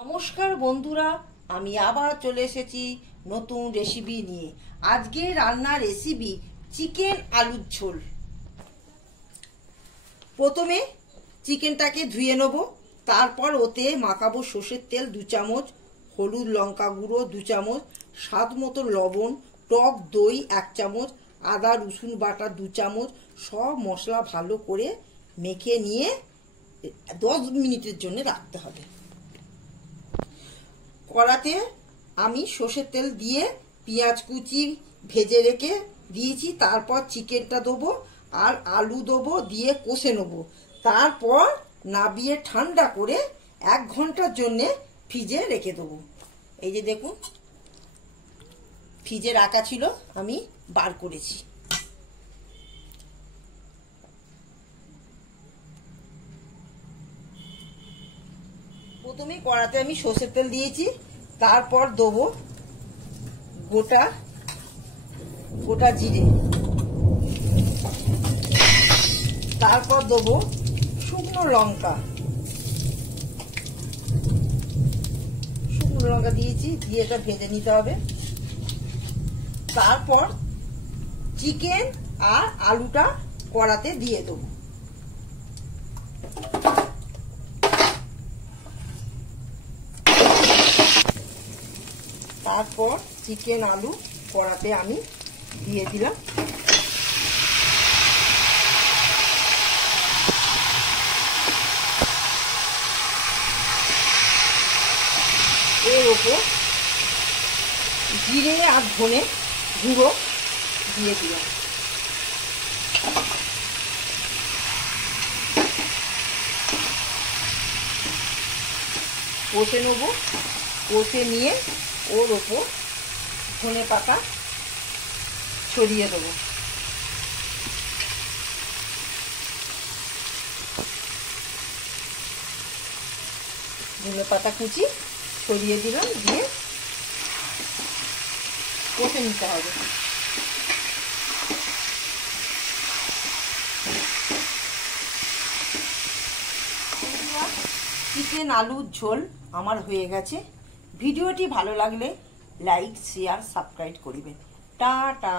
নমস্কার বন্ধুরা, আমি আবার চলে এসেছি নতুন রেসিপি নিয়ে। আজকে রান্নার রেসিপি চিকেন আলুর ঝোল। প্রথমে চিকেনটাকে ধুয়ে নেব, তারপর ওতে মাখাবো সর্ষের তেল 2 চামচ, হলুদ লঙ্কা গুঁড়ো 2 চামচ, স্বাদ মতো লবণ, টক দই 1 চামচ, আদা রসুন বাটা 2 চামচ। সব মশলা ভালো করে মেখে নিয়ে 10 মিনিটের জন্য রাখতে হবে। কড়াতে আমি সর্ষের তেল দিয়ে পেঁয়াজ কুচি ভেজে রেখে দিয়েছি। তারপর চিকেনটা দেবো আর আলু দেবো, দিয়ে কষে নেবো। তারপর নাবিয়ে ঠান্ডা করে 1 ঘন্টার জন্যে ফ্রিজে রেখে দেবো। এই যে দেখুন, ফ্রিজে রাখা ছিল, আমি বার করেছি। প্রথমে কড়াতে আমি সর্ষের তেল দিয়েছি, তারপর দেবো গোটা জিরে, তারপর দেবো শুকনো লঙ্কা দিয়েছি, দিয়ে এটা ভেজে নিতে হবে। তারপর চিকেন আর আলুটা কড়াতে দিয়ে দেবো। তারপর চিকেন আলু কড়াতে আমি দিয়ে দিলাম। এর ওপর জিরে আর ধনে গুঁড়ো দিয়ে দিলাম। কষে নেব, কষে নিয়ে ওর ওপর ধনে পাতা ছড়িয়ে দেবো। ধনে পাতা কুচি ছড়িয়ে দিলাম, দিয়ে কষে নিতে হবে। চিকেন আলুর ঝোল আমার হয়ে গেছে। ভিডিওটি ভালো লাগলে লাইক শেয়ার সাবস্ক্রাইব করিবেন। টাটা।